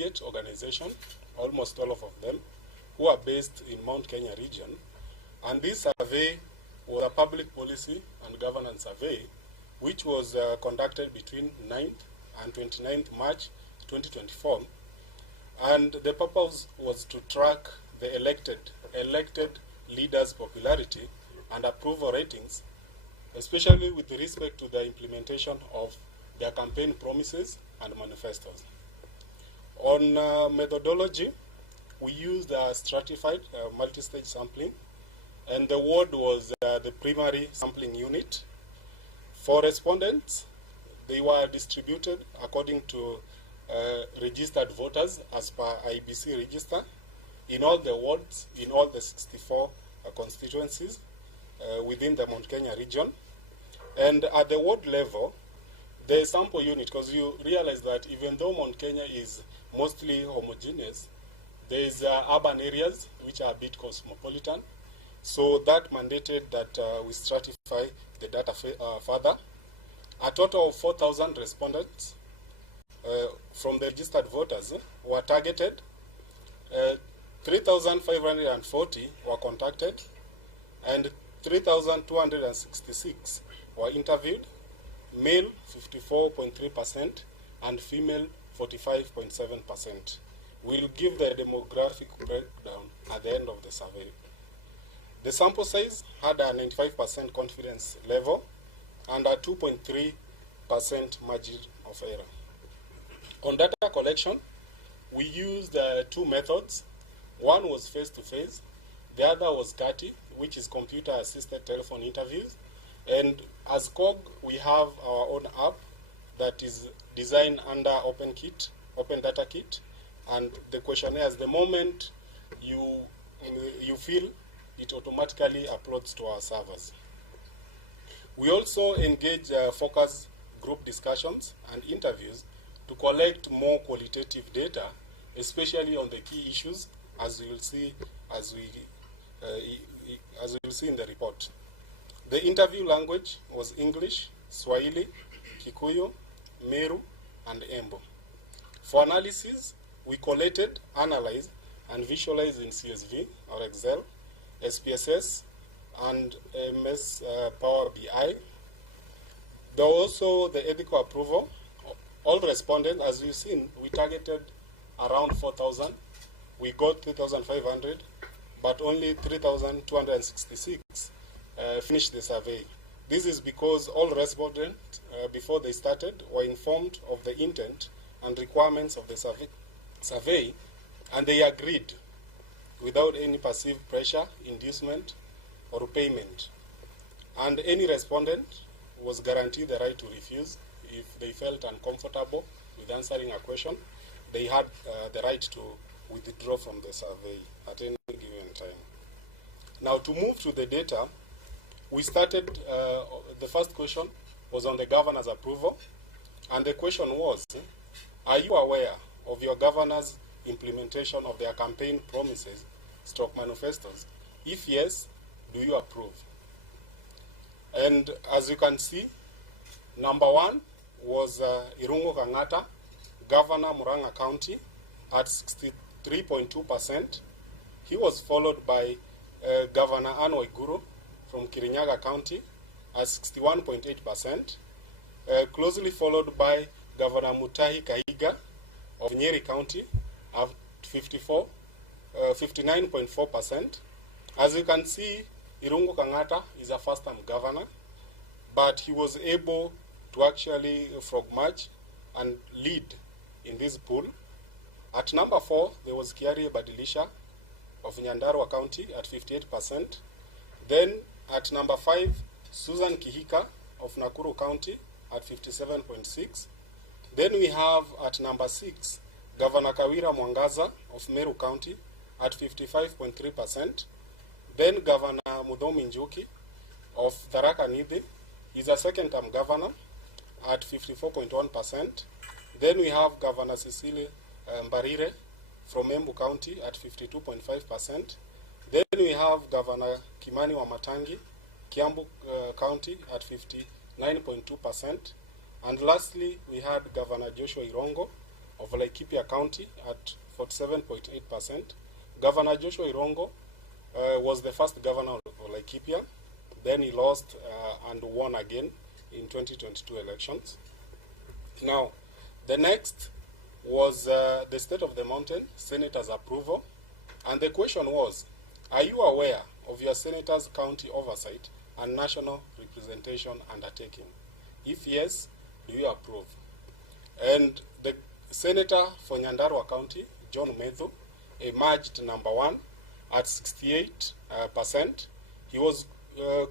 aggregate organization, almost all of them, who are based in Mount Kenya region. And this survey was a public policy and governance survey, which was conducted between 9th and 29th March 2024. And the purpose was to track the elected leaders' popularity and approval ratings, especially with respect to the implementation of their campaign promises and manifestos. On methodology, we used a stratified multi-stage sampling, and the ward was the primary sampling unit. For respondents, they were distributed according to registered voters as per IBC register in all the wards, in all the 64 constituencies within the Mount Kenya region. And at the ward level, the sample unit, because you realize that even though Mount Kenya is mostly homogeneous, there is urban areas which are a bit cosmopolitan. So that mandated that we stratify the data further. A total of 4,000 respondents from the registered voters were targeted. 3,540 were contacted, and 3,266 were interviewed, male 54.3% and female 45.7%. We'll give the demographic breakdown at the end of the survey. The sample size had a 95% confidence level and a 2.3% margin of error. On data collection, we used two methods. One was face-to-face, the other was CATI, which is computer-assisted telephone interviews. And as COG, we have our own app that is designed under Open Data Kit. And the questionnaires, the moment you fill, it automatically uploads to our servers. We also engage focus group discussions and interviews to collect more qualitative data, especially on the key issues, as you will see in the report. The interview language was English, Swahili, Kikuyu, Meru, and Embo. For analysis, we collated, analyzed, and visualized in CSV or Excel, SPSS, and MS Power BI. There was also the ethical approval. All respondents, as you've seen, we targeted around 4,000. We got 3,500, but only 3,266 finished the survey. This is because all respondents, before they started, were informed of the intent and requirements of the survey, and they agreed without any perceived pressure, inducement, or payment. And any respondent was guaranteed the right to refuse if they felt uncomfortable with answering a question. They had the right to withdraw from the survey at any given time. Now, to move to the data, we started, the first question was on the governor's approval, and the question was, are you aware of your governor's implementation of their campaign promises, manifestos? If yes, do you approve? And as you can see, number one was Irungu Kang'ata, Governor Murang'a County, at 63.2%. He was followed by Governor Anne Waiguru from Kirinyaga County at 61.8%, closely followed by Governor Mutahi Kahiga of Nyeri County at 59.4%. As you can see, Irungu Kang'ata is a first-time governor, but he was able to actually frog march and lead in this pool. At number 4, there was Kiari Badilisha of Nyandarua County at 58%. Then at number 5, Susan Kihika of Nakuru County at 57.6%. Then we have at number 6, Governor Kawira Mwangaza of Meru County at 55.3%. Then Governor Mudhomi Njuki of Tharaka Nithi is a second-term governor at 54.1%. Then we have Governor Cecily Mbarire from Embu County at 52.5%. Then we have Governor Kimani Wamatangi, Kiambu County at 59.2%. And lastly, we had Governor Joshua Irongo of Laikipia County at 47.8%. Governor Joshua Irongo was the first governor of Laikipia. Then he lost and won again in 2022 elections. Now, the next was the State of the Mountain, Senator's approval. And the question was, are you aware of your Senator's county oversight and national representation undertaking? If yes, do you approve? And the Senator for Nyandarua County, John Methu, emerged number 1 at 68%. He was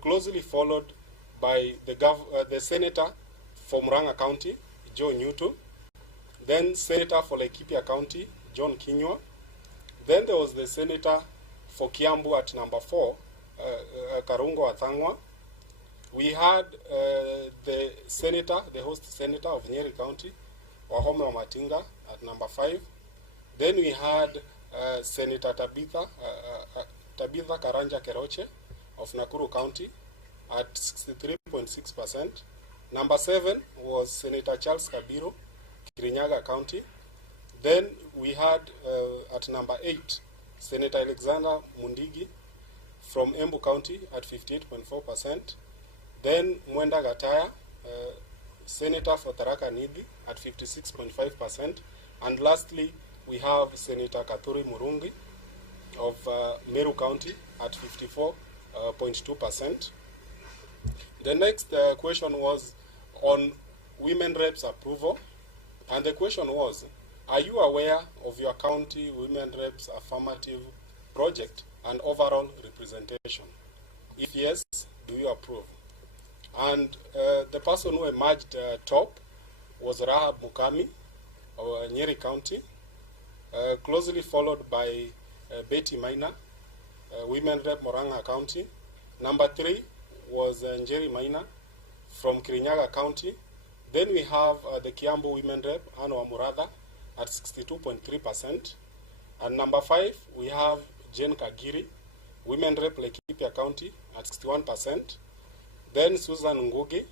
closely followed by the Senator for Murang'a County, Joe Nyutu. Then Senator for Laikipia County, John Kinyua. Then there was the Senator for Kiambu at number 4, Karungo Athangwa. We had the host Senator of Nyeri County, Wahome Wamatinga at number 5. Then we had Senator Tabitha Karanja Keroche of Nakuru County at 63.6%. Number 7 was Senator Charles Kabiru, Kirinyaga County. Then we had at number 8, Senator Alexander Mundigi from Embu County at 58.4%. Then Mwenda Gataya, Senator for Tharaka Nithi at 56.5%. And lastly, we have Senator Kathuri Murungi of Meru County at 54.2%. The next question was on women reps approval. And the question was, are you aware of your county women reps affirmative project and overall representation? If yes, do you approve? And the person who emerged top was Rahab Mukami of Nyeri County, closely followed by Betty Maina, women rep Murang'a County. Number 3 was Njeri Maina from Kirinyaga County. Then we have the Kiambu women rep, Anna Muratha, at 62.3%. And number 5, we have Jane Kagiri, women rep Laikipia County, at 61%. Then Susan Ngugi,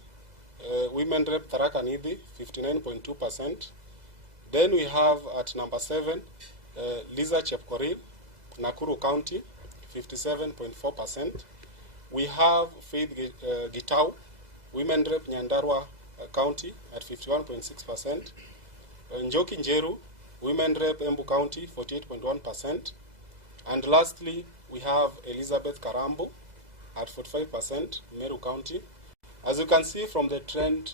women rep Tharaka Nithi, 59.2%. Then we have at number 7, Liza Chepkorir, Nakuru County, 57.4%. We have Faith Gitau, women rep Nyandarua County at 51.6%. Njoki Njeru, women rep Embu County, 48.1%. And lastly, we have Elizabeth Karambu at 45%, Meru County. As you can see from the trend,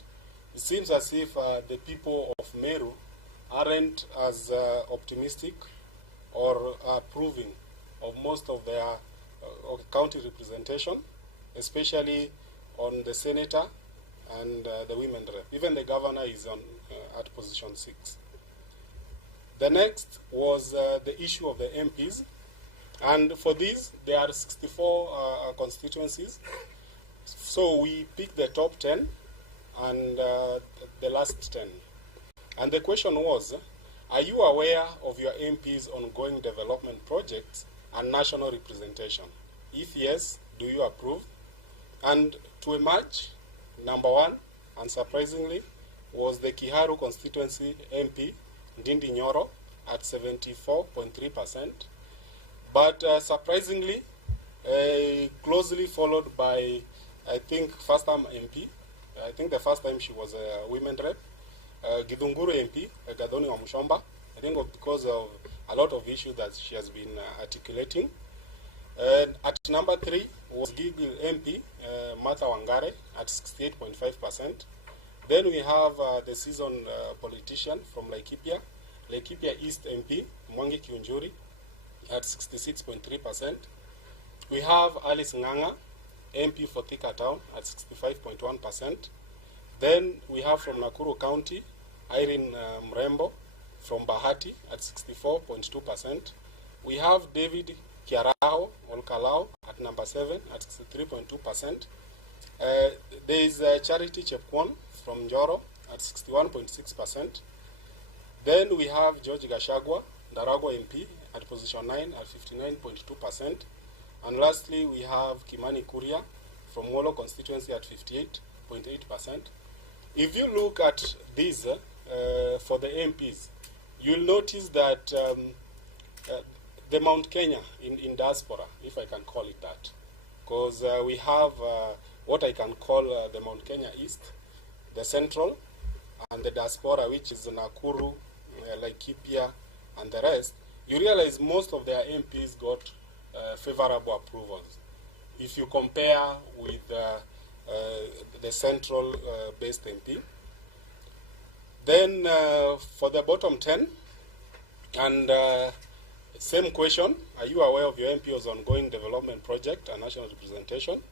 it seems as if the people of Meru aren't as optimistic or approving of most of their county representation, especially on the senator and the women rep. Even the governor is on at position 6. The next was the issue of the MPs. And for these, there are 64 constituencies. So we picked the top 10 and the last 10. And the question was, are you aware of your MPs' ongoing development projects and national representation? If yes, do you approve? And to emerge, number 1, unsurprisingly, was the Kiharu constituency MP, Ndindi Nyoro, at 74.3%. But surprisingly, closely followed by, I think, first-time MP. I think the first time she was a women rep. Githunguru MP, Gadoni Wamushomba. I think because of a lot of issues that she has been articulating. And at number 3 was Gigil MP, Martha Wangare, at 68.5%. Then we have the seasoned politician from Laikipia, Laikipia East MP, Mwangi Kiunjuri, at 66.3%. We have Alice Nganga, MP for Thika Town, at 65.1%. Then we have from Nakuru County, Irene Mrembo from Bahati at 64.2%. We have David Kiarao Olkalao at number 7 at 63.2%. There is Charity Chepkwon from Njoro at 61.6%. Then we have George Gashagwa, Daragwa MP, at position 9 at 59.2%. And lastly, we have Kimani Kuria from Wolo constituency at 58.8%. If you look at these for the MPs, you'll notice that the Mount Kenya in diaspora, if I can call it that, because we have what I can call the Mount Kenya East, the Central, and the diaspora, which is Nakuru, Laikipia, and the rest. You realize most of their MPs got favorable approvals. If you compare with the central-based MP. Then for the bottom 10, and same question, are you aware of your MP's ongoing development project and national representation?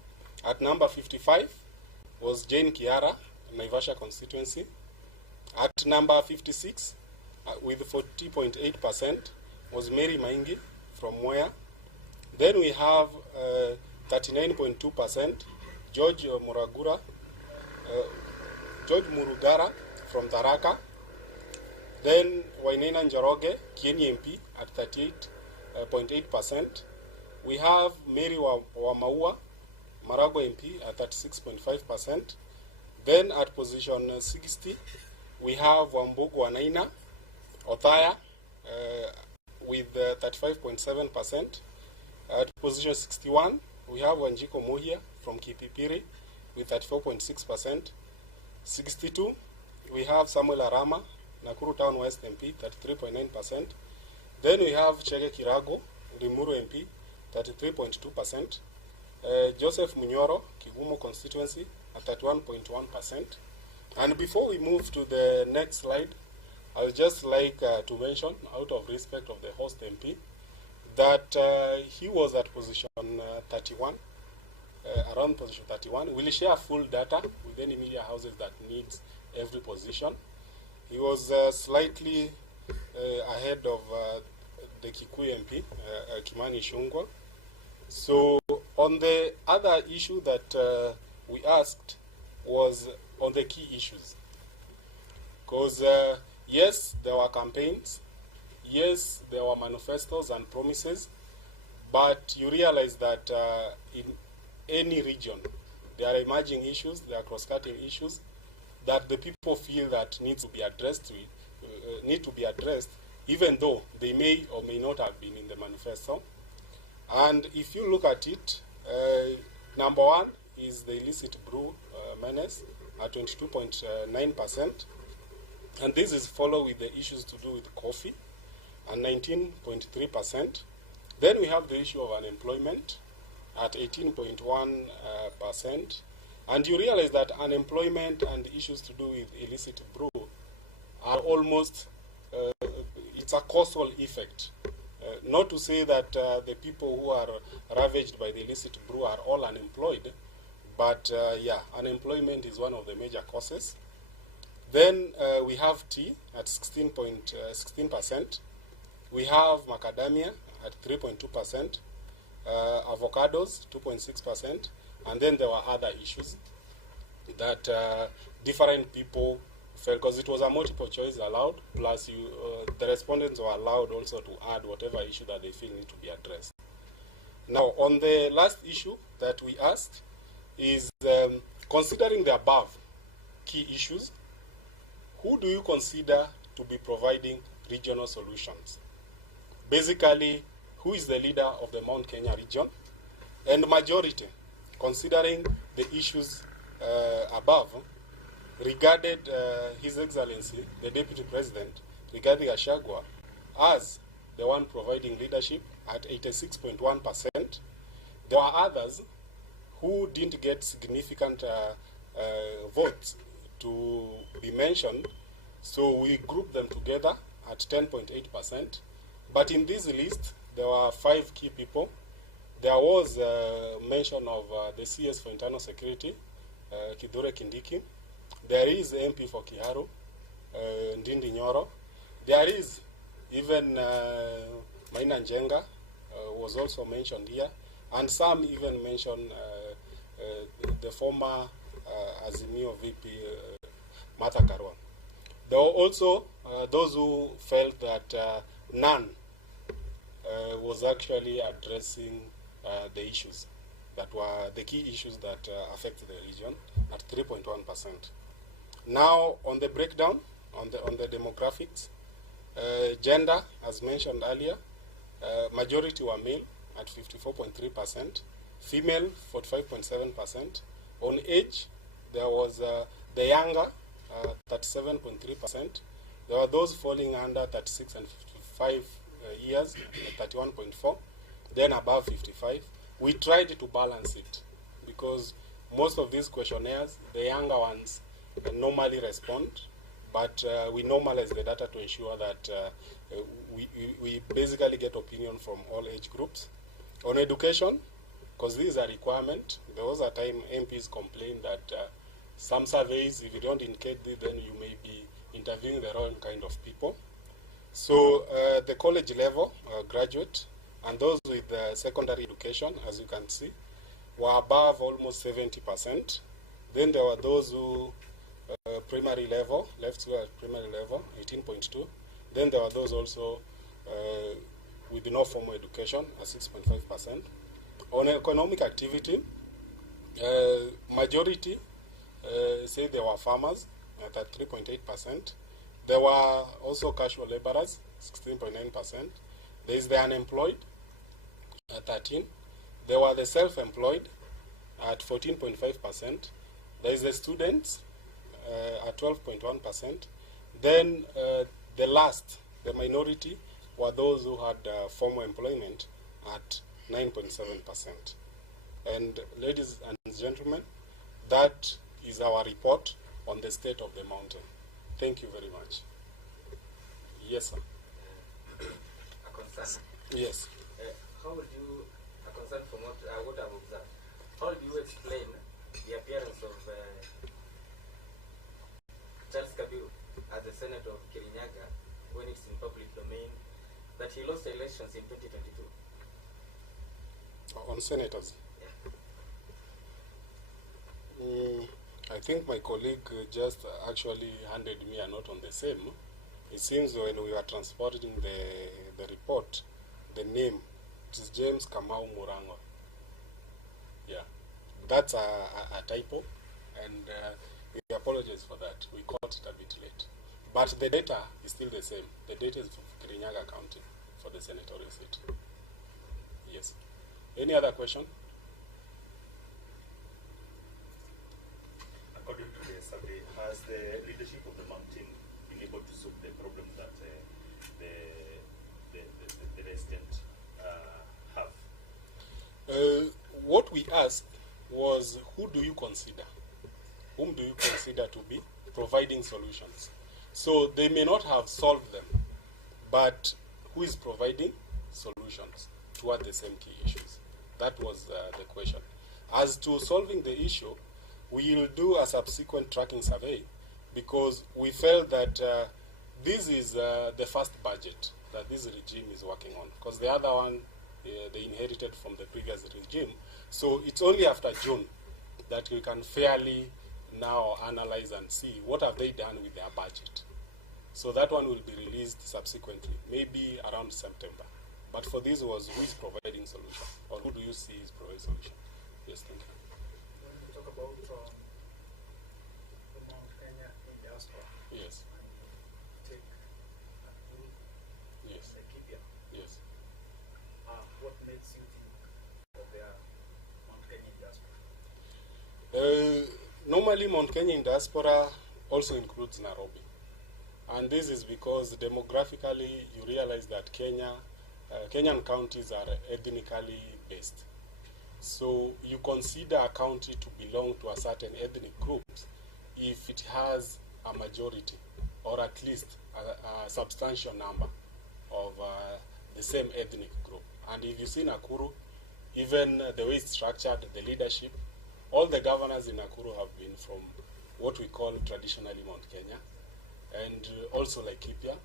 At number 55 was Jane Kiara, Naivasha constituency. At number 56, with 40.8%, was Mary Maingi from Mwea. Then we have 39.2%, George Murugara from Tharaka. Then Wainaina Njoroge, Kieni MP, at 38.8%. We have Mary Wamaua, Maragua MP, at 36.5%. Then at position 60, we have Wambugu Wanaina, Othaya, with 35.7%. At position 61, we have Wanjiko Muhia from Kipipiri with 34.6%. 62, we have Samuel Arama, Nakuru Town West MP, 33.9%. Then we have Chege Kirago, Limuru MP, 33.2%. Joseph Munyoro, Kigumo constituency, at 31.1%. And before we move to the next slide, I would just like to mention, out of respect of the host MP, that he was at position 31, around position 31. We'll share full data with any media houses that needs every position. He was slightly ahead of the Kikuyu MP, Kimani Ichung'wah. So on the other issue that we asked was on the key issues. Because yes, there were campaigns, yes, there were manifestos and promises, but you realize that in any region, there are emerging issues, there are cross-cutting issues that the people feel that need to be addressed, even though they may or may not have been in the manifesto. And if you look at it, number one is the illicit brew menace at 22.9%. And this is followed with the issues to do with coffee and 19.3%. Then we have the issue of unemployment at 18.1%. And you realize that unemployment and issues to do with illicit brew are almost, it's a causal effect. Not to say that the people who are ravaged by the illicit brew are all unemployed, but yeah, unemployment is one of the major causes. Then we have tea at 16%. We have macadamia at 3.2%, avocados 2.6%, and then there were other issues that different people felt, because it was a multiple choice allowed, plus the respondents were allowed also to add whatever issue that they feel need to be addressed. Now, on the last issue that we asked is, considering the above key issues, who do you consider to be providing regional solutions? Basically, who is the leader of the Mount Kenya region? And majority, considering the issues above, regarded His Excellency, the Deputy President, Rigathi Gachagua, as the one providing leadership at 86.1%. There were others who didn't get significant votes to be mentioned, so we grouped them together at 10.8%. But in this list, there were 5 key people. There was mention of the CS for Internal Security, Kithure Kindiki. There is MP for Kiharu, Ndindi Nyoro. There is even Maina Njenga was also mentioned here, and some even mentioned the former Azimio VP Martha Karua. There were also those who felt that none was actually addressing the issues that were the key issues that affect the region at 3.1%. Now, on the breakdown, on the demographics, Gender, as mentioned earlier, majority were male at 54.3%, female 45.7%. On age, there was the younger, 37.3%. There were those falling under 36 and 55 years, 31.4%. Then above 55. We tried to balance it because most of these questionnaires, the younger ones normally respond, but we normalize the data to ensure that we basically get opinion from all age groups. On education, because this is a requirement, there was a time MPs complained that some surveys, if you don't indicate this, then you may be interviewing the wrong kind of people. So the college level, graduate, and those with secondary education, as you can see, were above almost 70%. Then there were those who primary level, left school at primary level, 18.2. Then there were those also with no formal education at 6.5%. On economic activity, majority say they were farmers at 3.8%. There were also casual laborers, 16.9%. There is the unemployed, 13. There were the self-employed at 14.5%. There is the students at 12.1%. Then the minority, were those who had formal employment at 9.7%. And ladies and gentlemen, that is our report on the state of the mountain. Thank you very much. Yes, sir. A concern? Yes. How would you, a concern from what I've observed, how do you explain the appearance of Charles Kabiru as the Senator of Kirinyaga when it's in public domain, that he lost elections in 2022? On senators? Yeah. I think my colleague just actually handed me a note on the same. It seems when we were transporting the report, the name is James Kamau Murango. Yeah, that's a typo, and we apologize for that. We caught it a bit late. But the data is still the same. The data is for Kirinyaga County for the senatorial seat. Yes. Any other question? According to the survey, has the leadership of the mountain been able to solve the problem that the residents have? What we asked was, who do you consider? Whom do you consider to be providing solutions? So they may not have solved them, but who is providing solutions toward the same key issues? That was the question. As to solving the issue, we will do a subsequent tracking survey because we felt that this is the first budget that this regime is working on, because the other one they inherited from the previous regime. So it's only after June that we can fairly now analyze and see what have they done with their budget. So that one will be released subsequently, maybe around September. But for this was who is providing solution, or who do you see is providing solution? Yes, thank you. When you talk about the Mount Kenya in diaspora, Yes. and take Nakuru Yes. and Laikipia, Yes. what makes you think of their Mount Kenya in diaspora? Normally, Mount Kenya in diaspora also includes Nairobi. And this is because demographically, you realize that Kenyan counties are ethnically based. So you consider a county to belong to a certain ethnic group if it has a majority, or at least a substantial number of the same ethnic group. And if you see Nakuru, even the way it's structured, the leadership, all the governors in Nakuru have been from what we call traditionally Mount Kenya, and also Laikipia.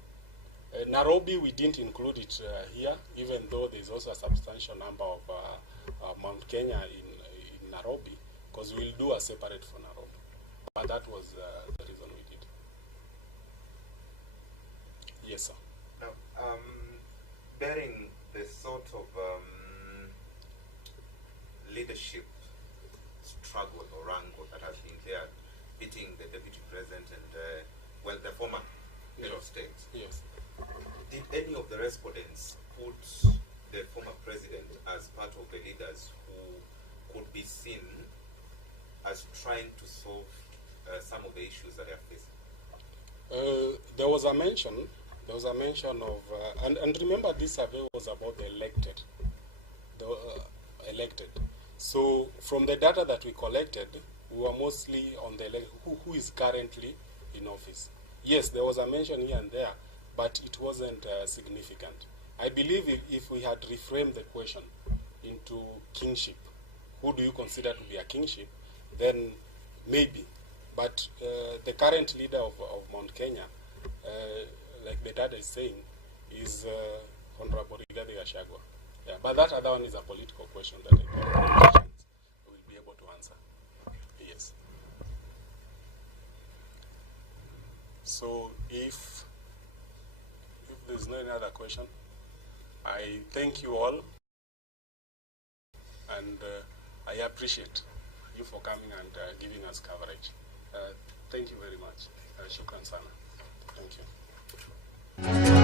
Nairobi, we didn't include it here, even though there's also a substantial number of Mount Kenya in Nairobi, because we'll do a separate for Nairobi. But that was the reason we did. Yes, sir. Now, bearing the sort of leadership struggle or wrangle that has been there, beating the deputy president and, well, the former head of state. Yes. did any of the respondents put the former president as part of the leaders who could be seen as trying to solve some of the issues that they are facing? There was a mention of, and remember this survey was about the elected. Elected. So from the data that we collected, we were mostly on the who is currently in office. Yes, there was a mention here and there, but it wasn't significant. I believe if we had reframed the question into kingship, who do you consider to be a kingship, then maybe. But the current leader of Mount Kenya, like the data is saying, is Honorable Rigathi Gachagua. Yeah, but that other one is a political question that I think politicians will be able to answer. Yes. So if there's no any other question, I thank you all, and I appreciate you for coming and giving us coverage. Thank you very much. Shukran sana. Thank you.